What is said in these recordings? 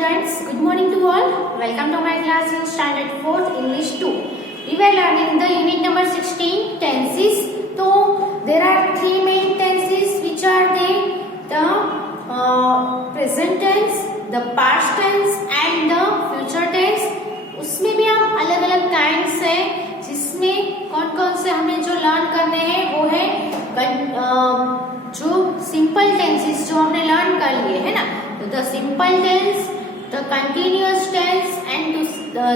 students, good morning to all. Welcome to my class in standard 4th English 2. We were learning the unit number 16 tenses. So there are three main tenses which are there: the present tense, the past tense and the future tense. उसमें भी हम अलग अलग kinds है, जिसमें कौन कौन से हमने जो लर्न करने हैं वो है जो सिंपल टेंसेस जो हमने लर्न कर लिए है ना, तो the simple tense, the continuous tense and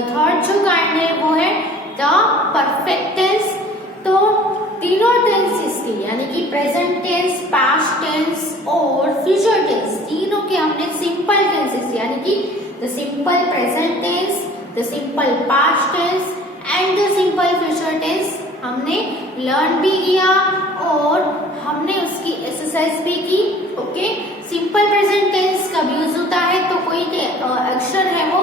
third जो काइंड है वो है द परफेक्ट टेंस। तो तीनों टेंसेस की यानी कि प्रेजेंट टेंस, पास्ट टेंस और फ्यूचर टेंस, तीनों के हमने सिंपल टेंसेस यानी कि the simple present tense, the simple past tense and the simple future tense हमने लर्न भी किया और हमने उसकी एक्सरसाइज भी की। ओके, सिंपल प्रेजेंट टेंस कब यूज होता है, तो कोई एक्शन है वो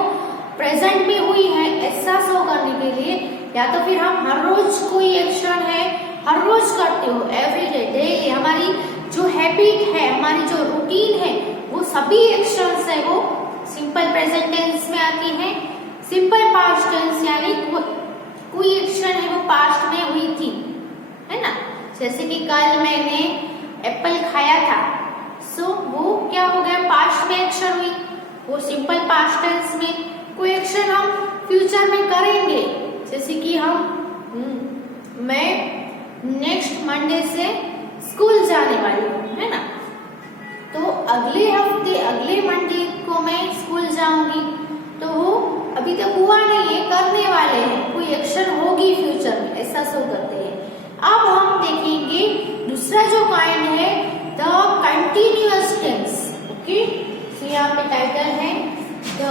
प्रेजेंट में हुई है ऐसा शो करने के लिए, या तो फिर हम हर रोज कोई एक्शन है हर रोज करते हो, एवरीडे डेली हमारी जो हैबिट है, हमारी जो रूटीन है, वो सभी एक्शंस है वो सिंपल प्रेजेंट टेंस में आती है। सिंपल पास्ट टेंस यानी कोई एक्शन है वो पास्ट में हुई थी, है ना, जैसे कि कल मैंने एप्पल खाया था, सो वो क्या हो गया, पास्ट में एक्शन हुई, वो सिंपल पास्ट टेंस में। कोई एक्शन हम फ्यूचर में करेंगे, जैसे कि मैं नेक्स्ट मंडे से स्कूल जाने वाली हूँ, है ना, तो अगले हफ्ते अगले मंडे को मैं स्कूल जाऊंगी, तो वो अभी तक हुआ नहीं है, करने वाले हैं, कोई एक्शन होगी फ्यूचर में ऐसा शो करते हैं। अब हम देखेंगे दूसरा जो काइंड है द कंटिन्यूअस टेंस। ओके, तो यहाँ पे टाइटल है द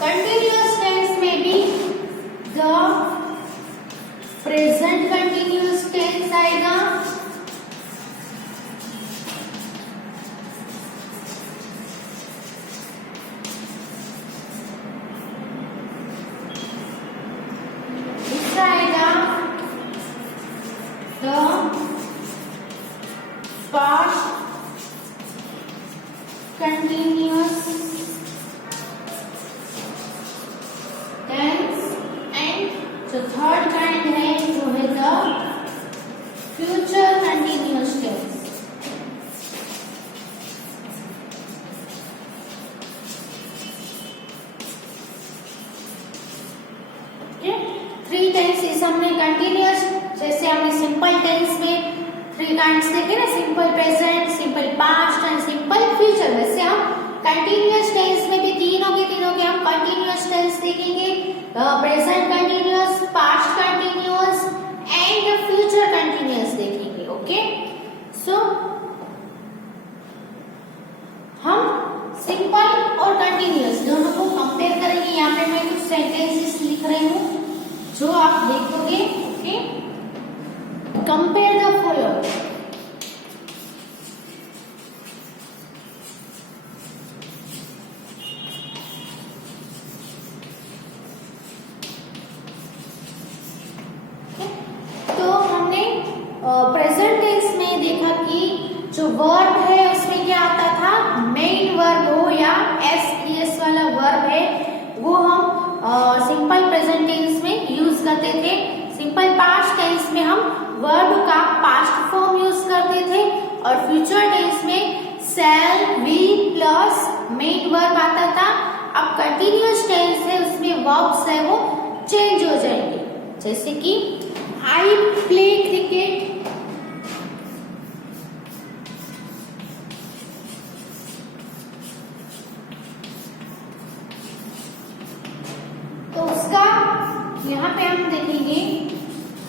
कंटिन्यूअस टेंस में भी द प्रेजेंट कंटिन्यूअस टेंस आएगा, दूसरा आएगा the past continuous tense and जो थर्ड काइंड है जो है the future continuous tense. Three tenses हमने कंटिन्यूअस, जैसे हमने सिंपल टेंस में थ्री काइंड्स देखे ना, simple present, simple past and simple future, वैसे हम कंटिन्यूअस टेंस में भी तीनों के हम कंटिन्यूअस टेंस देखेंगे, present continuous, past continuous and future continuous देखेंगे। ओके, सो हम सिंपल और कंटिन्यूअस दोनों को कंपेयर करेंगे। यहाँ पे मैं कुछ सेंटेंसेस लिख रही हूँ जो आप देखोगे। Okay, compare the following. Present tense में देखा कि जो वर्ब है उसमें क्या आता था, मेन वर्ब हो या एस वाला वर्ब है वो हम सिंपल प्रेजेंट टेंस में यूज करते थे। सिंपल पास्ट टेंस में हम वर्ब का पास्ट फॉर्म यूज करते थे और फ्यूचर टेंस में शैल, विल प्लस मेन वर्ब आता था। अब कंटिन्यूअस टेंस है उसमें वर्ब्स है वो चेंज हो जाएंगे, जैसे कि आई प्ले क्रिकेट, तो उसका यहाँ पे हम देखेंगे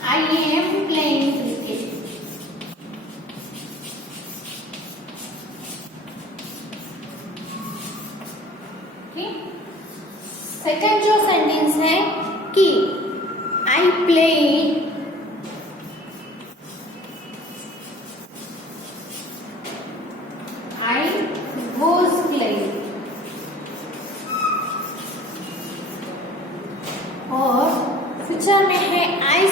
I am playing cricket. Second जो सेंटेंस है कि I play, I was playing, और फ्यूचर में है आई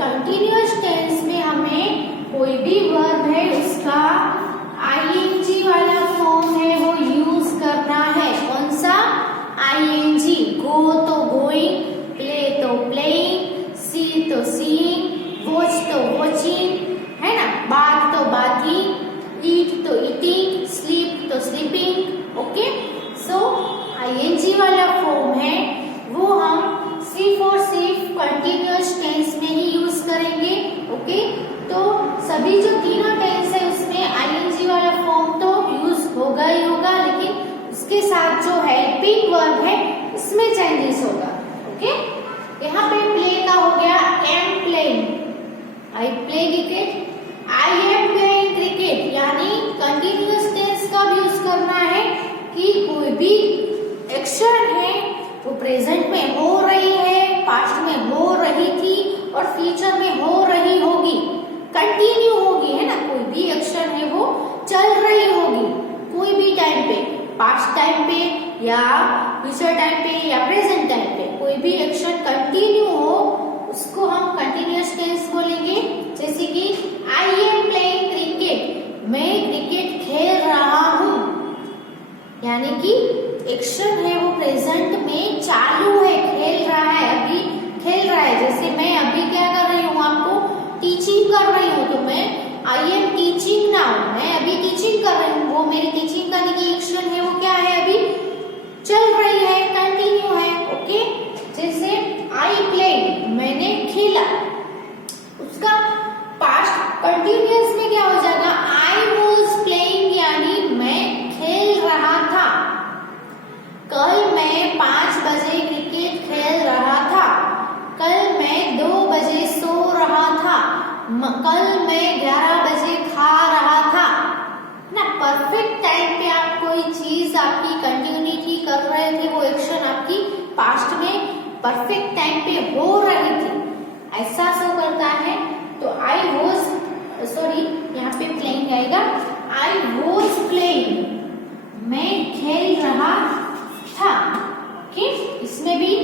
कंटिन्यूअस टेंस में हमें कोई भी वर्ब है उसका आईएनजी वाला फॉर्म है वो यूज करना है। कौन सा? आईएनजी। गो तो गोइंग, प्ले तो प्लेइंग, सी तो सीइंग, वॉच तो वॉचिंग, है ना, बात तो बाथिंग, ईट तो ईटिंग, स्लीप तो स्लीपिंग। ओके, सो आईएनजी वाला फॉर्म है वो हम सिर्फ और सिर्फ कंटिन्यूअस टेंस में ही यूज करेंगे। ओके, तो सभी जो तीनों टेंस है उसमें आईएनजी वाला फॉर्म तो यूज होगा ही होगा, लेकिन उसके साथ जो हेल्पिंग वर्ब है उसमें चेंजेस होगा। ओके, यहाँ पे प्ले का हो गया am playing, I play cricket, I am playing cricket, यानी कंटिन्यूअस टेंस का भी यूज करना है कि कोई भी एक्शन है वो प्रेजेंट में हो रही है, पास्ट में हो रही थी और फ्यूचर में हो रही होगी, कंटिन्यू होगी, है ना। कोई भी एक्शन है वो चल रही होगी कोई भी टाइम पे, पास्ट टाइम पे या फ्यूचर टाइम पे या प्रेजेंट टाइम पे, कोई भी एक्शन कंटिन्यू हो उसको हम कंटिन्यूअस टेंस बोलेंगे। जैसे कि आई एम प्लेइंग क्रिकेट, मैं क्रिकेट खेल रहा हूँ, यानी कि एक्शन है वो प्रेजेंट में चालू है, खेल रहा है, अभी खेल रहा है। जैसे मैं अभी क्या कर रही हूँ, आपको टीचिंग कर रही हूँ, तो मैं आई एम टीचिंग नाउ, मैं अभी टीचिंग कर रही हूँ, वो मेरी टीचिंग करने की एक्शन है वो क्या है, अभी चल रही है, कंटिन्यू है। ओके, जैसे आई प्लेड, मैंने खेला, उसका पास्ट कंटिन्यूअस में क्या हो जाएगा, आई वाज प्लेइंग, यानी मैं खेल रहा था। कल मैं 5 बजे क्रिकेट खेल रहा था, कल मैं 2 बजे सो रहा था, कल मैं 11 बजे खा रहा था ना। परफेक्ट टाइम पे आप कोई चीज आपकी कंटिन्यूटी कर रहे थे, वो एक्शन आपकी पास्ट में परफेक्ट टाइम पे हो रही थी, ऐसा शो करता है। तो आई वॉज, सॉरी यहाँ पे प्लेइंग आएगा, आई वॉज प्लेइंग, मैं खेल रहा था। ओके, इसमें भी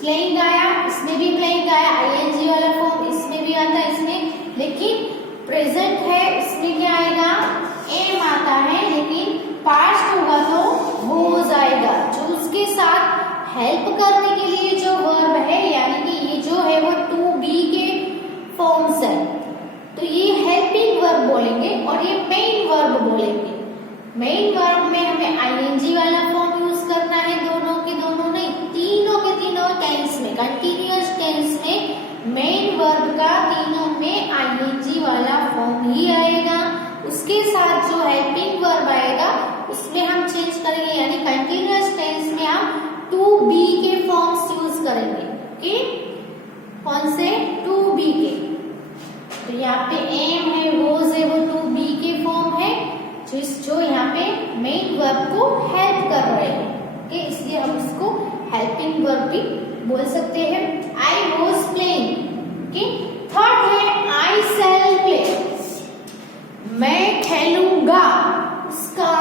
प्लेइंग आया, इसमें भी प्लेइंग आया, आईएनजी वाला फॉर्म इसमें भी आता है इसमें, लेकिन प्रेजेंट है इसमें क्या आएगा, एम आता है, लेकिन पास्ट होगा तो वॉज आएगा। जो उसके साथ हेल्प करने के लिए जो वर्ब है, यानी कि ये जो है वो टू बी के फॉर्म्स है, तो ये हेल्पिंग वर्ब बोलेंगे और ये मेन वर्ब बोलेंगे। मेन वर्ब में हमें आईएनजी वाला फॉर्म यूज करना है, दोनों के दोनों नहीं, तीनों के तीनों टेंस में, कंटिन्यूअस टेंस में मेन वर्ब का तीनों में आईएनजी वाला फॉर्म ही आएगा। उसके साथ जो हेल्पिंग वर्ब आएगा उसमें हम चेंज करेंगे, यानी कंटिन्यूअस टेंस में हम टू बी के फॉर्म्स यूज करेंगे। ओके, कौन से, टू बी के। तो यहाँ पे एम है, वॉज है, वो टू बी के फॉर्म है, जो यहाँ पे मेन वर्ब को हेल्प कर रहे हैं। ओके, इसलिए हम इसको हेल्पिंग वर्ब भी बोल सकते हैं। I was playing. Okay, third है आई शैल प्ले, मैं खेलूंगा, उसका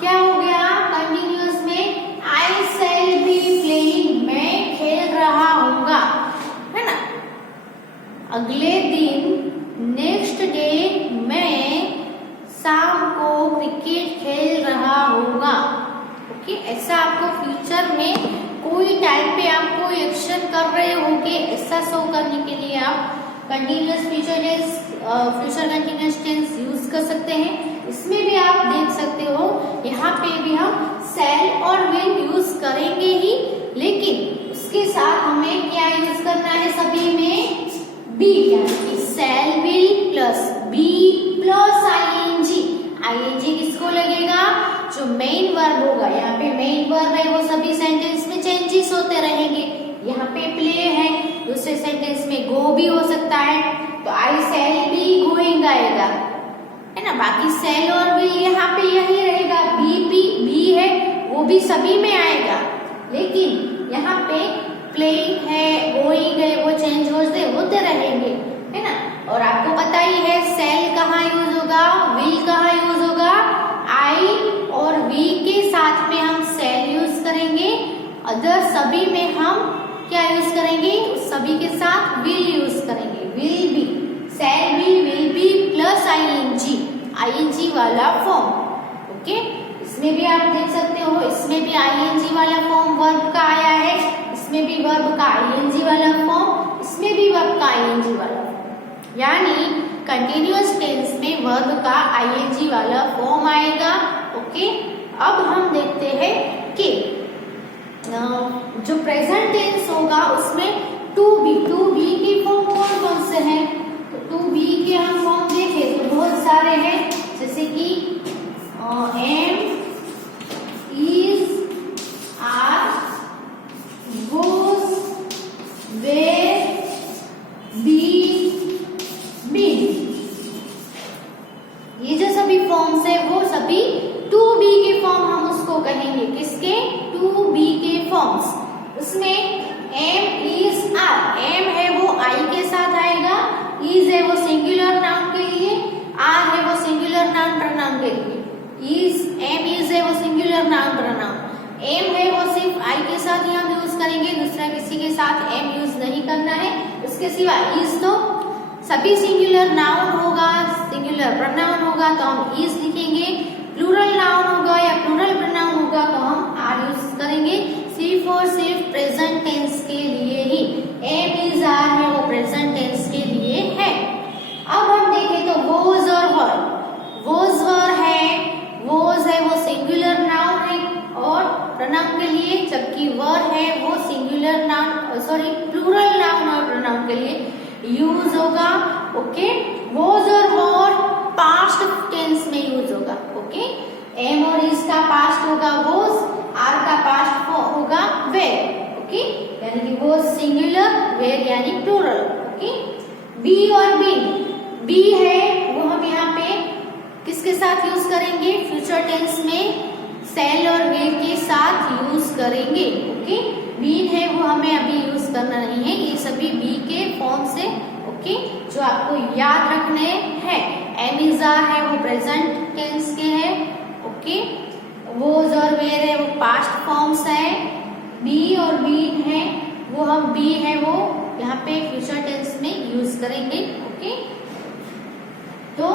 क्या हो गया, कंटिन्यूअस में आई शैल बी प्लेइंग, मैं खेल रहा हूँगा, है ना। अगले दिन, नेक्स्ट डे, मैं शाम को क्रिकेट खेल रहा होगा। ओके, ऐसा आपको फ्यूचर में कोई टाइम पे आप कोई एक्शन कर रहे होंगे, ऐसा शो करने के लिए आप continuous future tense, future continuous tense use कर सकते हैं। इसमें भी आप देख सकते हो, यहाँ पे भी हम शैल और विल यूज करेंगे ही, लेकिन उसके साथ हमें क्या यूज करना है, सभी में बी, यानी shall will plus be plus ING. ING किसको लगेगा, जो मेन वर्ब होगा। यहाँ पे मेन वर्ब है वो सभी सेंटेंस में चेंजेस होते रहेंगे। यहाँ पे प्ले है, दूसरे सेंटेंस में गो भी हो सकता है, तो आई शैल बी गोइंग आएगा, है ना। बाकी शैल और विल यहाँ पे यही रहेगा, बी है वो भी सभी में आएगा, लेकिन यहाँ पे प्लेइंग है, गोइंग है, वो चेंज होते रहेंगे, है ना। और आपको पता ही है शैल कहाँ यूज होगा, विल कहाँ यूज होगा, आई और वी के साथ में हम शैल यूज करेंगे, अदर सभी में हम क्या यूज करेंगे, सभी के साथ विल यूज करेंगे। Will be, shall be, will be plus ING, ING वाला फॉर्म। ओके, इसमें भी आप देख सकते हो, इसमें भी आईएनजी वाला फॉर्म वर्ब का आया है, इसमें भी वर्ब का आईएनजी वाला फॉर्म, इसमें भी वर्ब का आईएनजी वाला फॉर्म। यानी कंटिन्यूअस टेंस में वर्ब का आईएनजी वाला फॉर्म आएगा। ओके, अब हम देखते हैं कि जो प्रेजेंट टेंस होगा उसमें टू बी के फॉर्म कौन कौन से हैं? तो टू बी के हम फॉर्म देखें तो बहुत सारे हैं, जैसे कि am, is, are, goes, were, be, been. ये जो सभी फॉर्म्स है वो सभी टू बी के फॉर्म हम उसको कहेंगे। किसके? टू बी के फॉर्म्स। उसमें एम, इज, आर, एम है वो आई के साथ आएगा, इज है वो सिंगुलर नाउन के लिए, आर है वो सिंगुलर नाउन प्रोनाउन के लिए। एम इज है वो सिंगुलर नाउन प्रोनाउन, एम है वो सिर्फ आई के साथ ही हम यूज करेंगे, दूसरा किसी के साथ एम यूज नहीं करना है। उसके सिवा इज तो सभी सिंगुलर नाउन होगा, सिंगुलर प्रोनाउन होगा तो हम इज लिखेंगे, प्लूरल नाउन होगा या प्लूरल प्रोनाउन होगा तो हम आर यूज करेंगे, सिर्फ और सिर्फ प्रेजेंट टेंस के लिए ही। एम, इज, आर है वो प्रेजेंट टेंस के लिए है। अब हम देखें तो वोज और वर। वोज वर है, वोज है वो सिंगुलर नाउन है और प्रोनाउन के लिए, जबकि वर है वो सिंगुलर नाउन प्लूरल नाउन और प्रोनाउन के लिए यूज होगा। ओके, वोज और वर पास्ट टेंस में यूज होगा। ओके, एम और इज का पास्ट होगा वोज, आर का पास्ट होगा वेर। ओके, यानी कि वोज सिंगुलर, वेर यानी प्लूरल। ओके, बी और बीन, बी है वो हम यहाँ पे किसके साथ यूज करेंगे? फ्यूचर टेंस में सेल और वेर के साथ यूज करेंगे। ओके, बीन है वो हमें अभी यूज करना नहीं है, ये सभी बी के फॉर्म से। ओके, जो आपको याद रखने हैं। एम, इज, आर है वो प्रेजेंट टेंस के है। ओके, वोज और वेर है वो पास्ट फॉर्म्स है। बी और बीन है वो हम बी है वो यहाँ पे फ्यूचर टेंस में यूज करेंगे। ओके, तो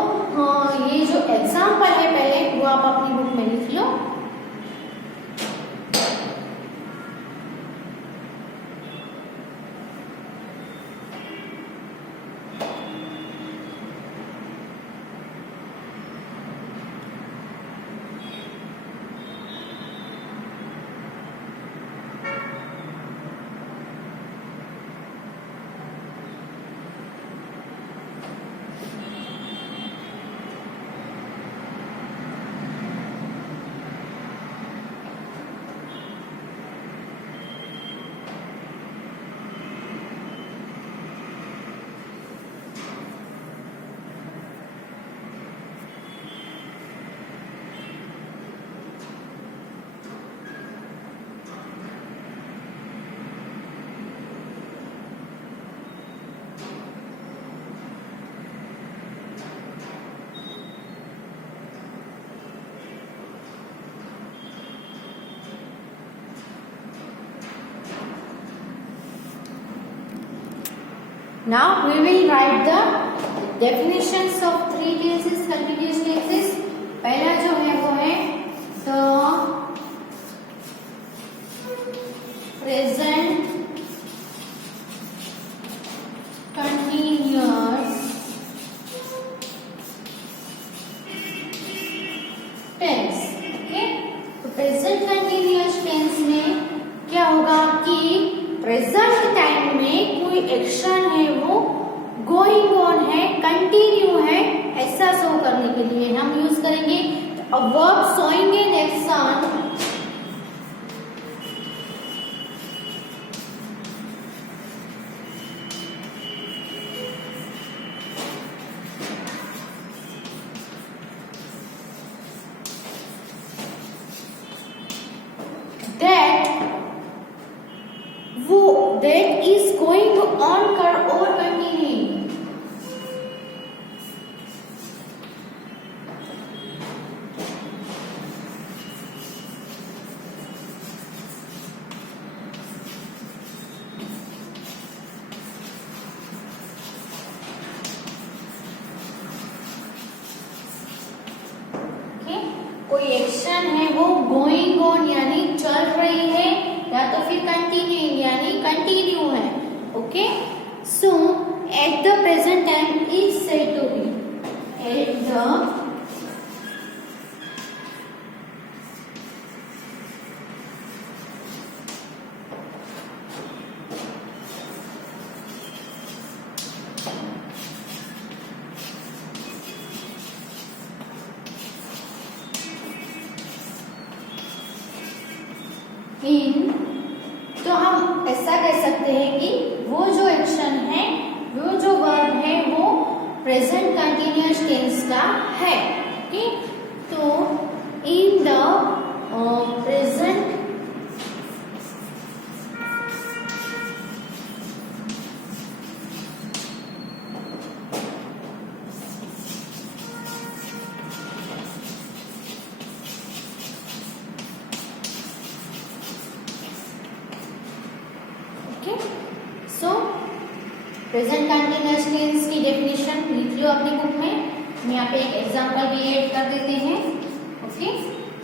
ये जो एग्जाम्पल है पहले वो आप अपनी बुक में लिख लो। Now we will write the definitions of three tenses, continuous tenses. पहला जो है वो है the present continuous tense. Okay? तो present continuous tense में क्या होगा कि प्रेजेंट टाइम में कोई एक्शन है वो गोइंग ऑन है, कंटिन्यू है, ऐसा शो करने के लिए हम यूज करेंगे a verb showing an action that is going on or continuing. Going on यानी चल रही है, या तो फिर कंटिन्यूइंग यानी कंटिन्यू है। Okay, so at the present time is said to be, at the in, तो हम ऐसा कह सकते हैं कि वो जो एक्शन है, वो जो वर्ब है, वो प्रेजेंट कंटिन्यूअस टेंस का है। ओके, तो in the present so present continuous tense की डेफिनेशन लिख लो अपनी बुक में। हम यहाँ पे एक एग्जांपल भी ऐड कर देते हैं। ओके,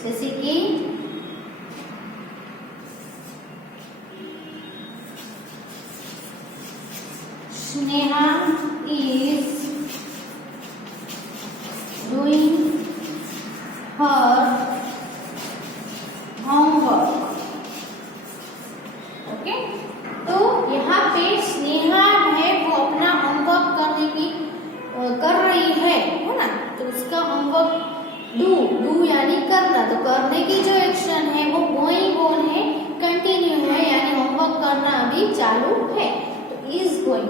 जैसे कि Sneha is doing her homework. Okay, तो यहाँ पे स्नेहा है वो अपना होमवर्क कर रही है ना, तो उसका होमवर्क डू यानी करना, तो करने की जो एक्शन है वो गोइंग ऑन है, कंटिन्यू है, यानी होमवर्क करना अभी चालू है, तो इज गोइंग,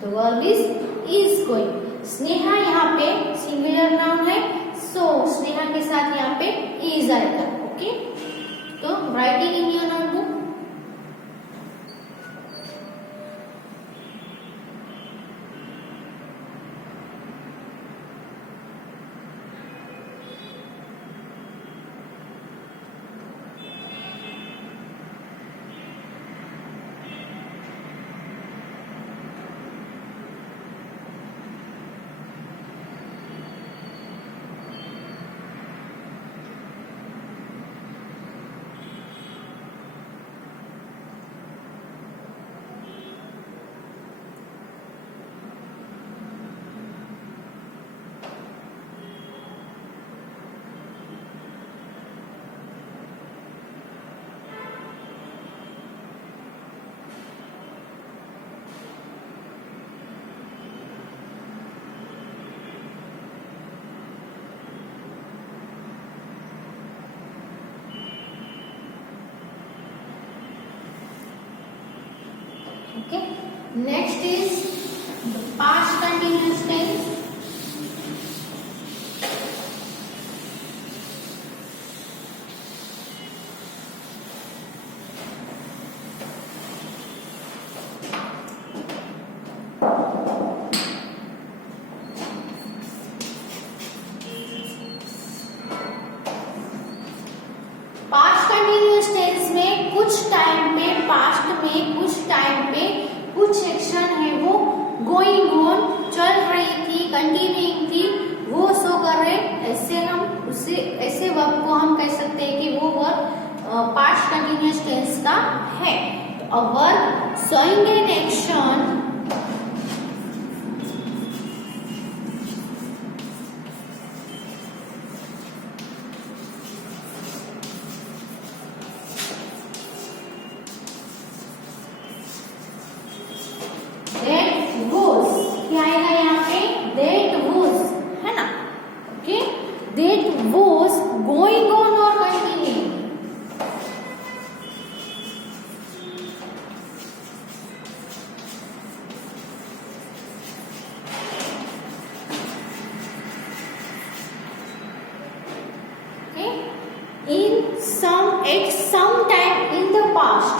तो वर्ब इज गोइंग। स्नेहा यहाँ पे सिंगुलर नाउन है, सो स्नेहा के साथ यहाँ पे इज आएगा। ओके, तो writing in your notebook. Okay, next is the past continuous tense. Past continuous tense में कुछ टाइम पे, पास्ट में कुछ टाइम पे कुछ एक्शन है वो गोइंग ऑन, चल रही थी, कंटिन्यूइंग थी, वो शो कर रहे, ऐसे हम उसे, ऐसे वर्ब को हम कह सकते हैं कि वो वर्ब पास्ट कंटिन्यूअस टेंस का है। तो a verb showing an action क्या आएगा यहाँ पे, that was, है ना। Okay, that was going on or continuing, okay, at some time in the past.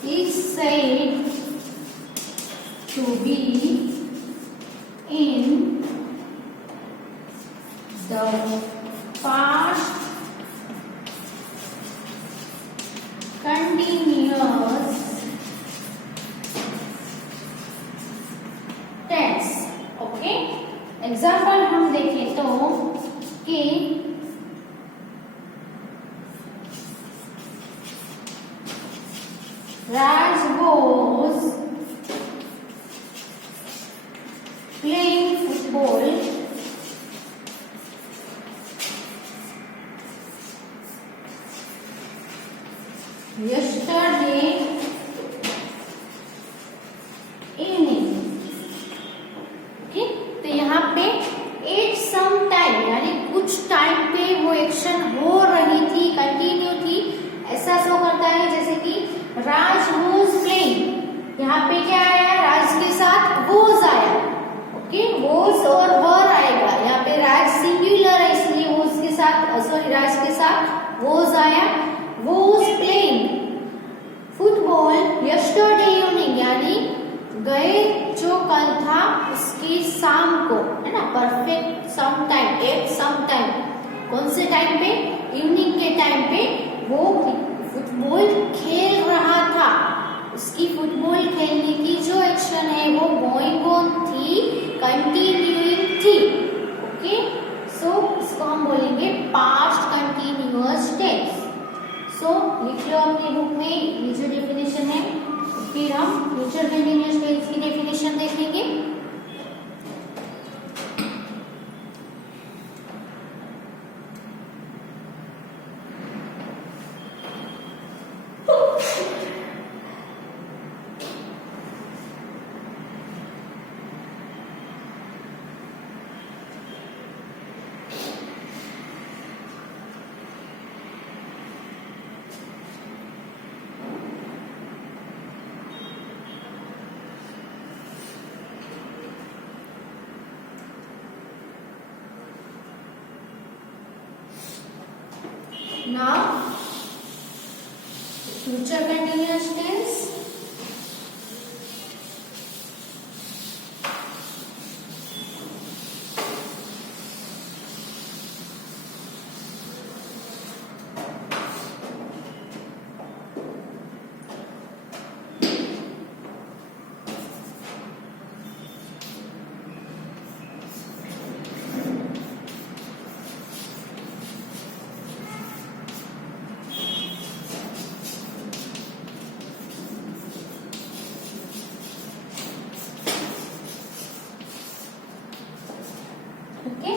He said to be in the past continuous tense. Okay, example हम देखें तो कि Raj was playing football yesterday evening. Okay, तो यहाँ पे eight some time यानी कुछ time पे वो एक्शन हो रही थी, कंटिन्यू थी, ऐसा शो करता है जैसे कि राज वॉज प्लेइंग। यहाँ पे क्या आया, राज के साथ वॉज आया। ओके, वॉज और वर आएगा। यहाँ पे राज सिंगुलर है इसलिए वॉज के साथ, सॉरी, राज के साथ वॉज आया। Was playing football yesterday evening, यानी गए जो कल था उसकी शाम को, है ना, perfect some time, at some time. कौन से टाइम पे, इवनिंग के टाइम पे वो फुटबॉल खेल रहा था। उसकी फुटबॉल खेलने की जो एक्शन है वो गोइंग ऑन थी, कंटिन्यूइंग थी। ओके, सो इसको हम बोलेंगे पास्ट कंटिन्यूअस टेंस। सो लिख लो अपनी बुक में ये जो डेफिनेशन है, फिर हम फ्यूचर कंटिन्यूअस टेंस की डेफिनेशन देखेंगे। Now, future continuous tense. Okay,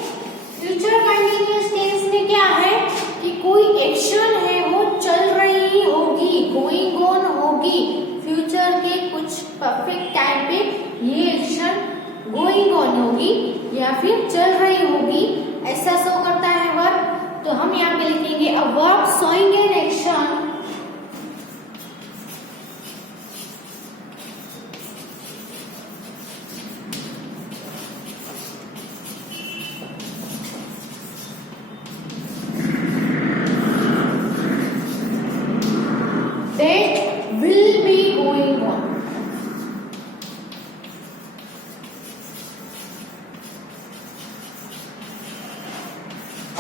future continuous tense में क्या है कि कोई एक्शन है वो चल रही होगी, गोइंग ऑन होगी। फ्यूचर के कुछ परफेक्ट टाइम पे ये एक्शन गोइंग ऑन होगी या फिर चल रही होगी, ऐसा शो करता है वर्ब। तो हम यहाँ पे लिखेंगे a verb showing an action that will be going on.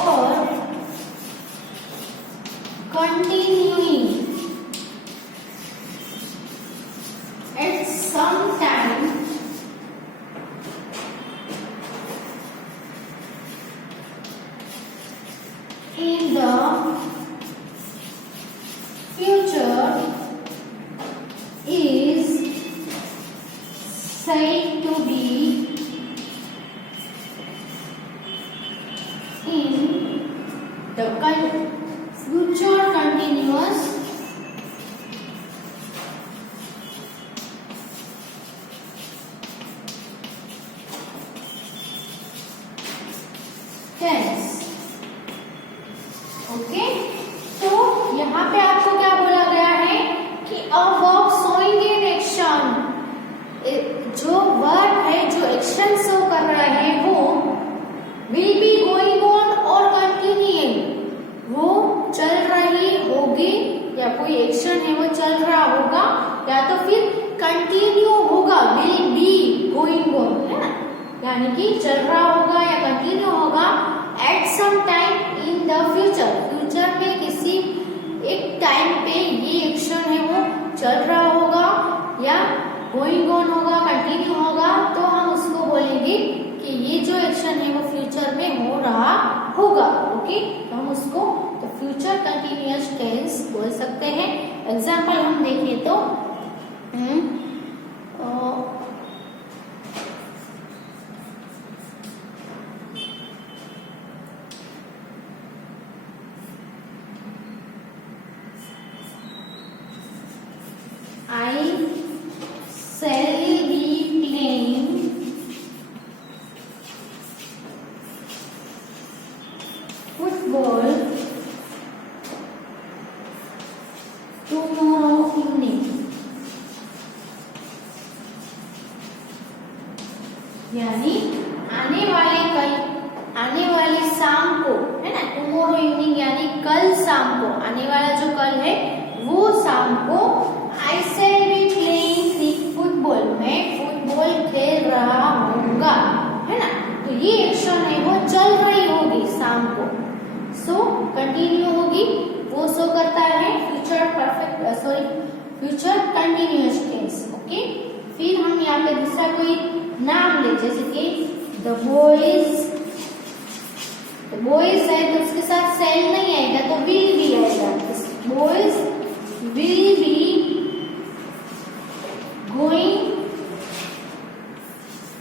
Or continuing at some time in the future is said to be in the future continuous tense. Okay, तो यहाँ पे आपको क्या बोला गया है कि a verb showing an action, जो वर्ब है जो एक्शन शो कर रहा है वो विल बी गोइंग ऑन और कंटिन्यूइंग, वो चल रही होगी या कोई एक्शन है वो चल रहा होगा या तो फिर कंटिन्यू होगा, विल बी गोइंग ऑन, है ना, यानी कि चल रहा होगा या कंटिन्यू होगा at some time in the future. Future में किसी एक टाइम पे ये एक्शन है वो चल रहा होगा या गोइंग ऑन होगा, कंटिन्यू होगा, तो हम उसको बोलेंगे कि ये जो एक्शन है वो फ्यूचर में हो रहा होगा। ओके, तो हम उसको तो फ्यूचर कंटिन्यूअस टेंस बोल सकते हैं। एग्जाम्पल हम देखें तो I shall be playing football tomorrow evening, यानी आने वाली शाम को, है ना, टुमारो इवनिंग यानी कल शाम को, आने वाला जो कल है वो शाम को I shall be playing football, मैं फुटबॉल खेल रहा हूँगा, है ना, तो ये एक्शन है वो चल रही होगी शाम को, सो कंटिन्यू होगी, वो शो करता है फ्यूचर कंटिन्यूअस टेंस। ओके, फिर हम यहाँ पे दूसरा कोई नाम ले, जैसे कि द बॉयज है तो उसके साथ सेल नहीं आएगा तो विल भी आएगा। Boys will be going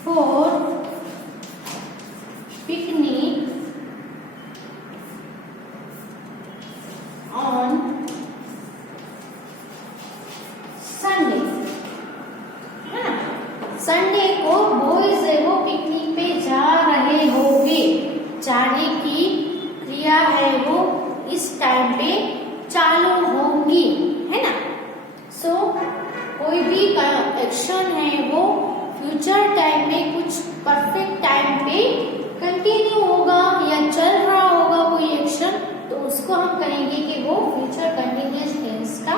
for picnic on Sunday, है ना, संडे को बॉयज है वो पिकनिक पे जा रहे होंगे, जाने की क्रिया है वो इस टाइम पे चालू होंगी, है ना। सो कोई भी एक्शन है वो फ्यूचर टाइम में कुछ परफेक्ट टाइम पे कंटिन्यू होगा या चल रहा होगा कोई एक्शन, तो उसको हम कहेंगे कि वो फ्यूचर कंटिन्यूअस टेंस का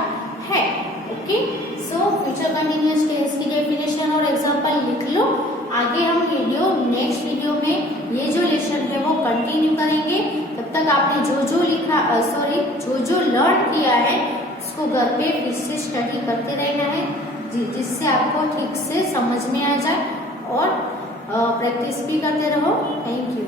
है। Okay, so future continuous tense की डेफिनेशन और एग्जांपल लिख लो। आगे हम नेक्स्ट वीडियो में ये जो लेसन है वो कंटिन्यू करेंगे। तब तक आपने जो जो लर्न किया है उसको घर पे फिर से स्टडी करते रहना है, जिससे आपको ठीक से समझ में आ जाए, और प्रैक्टिस भी करते रहो। Thank you.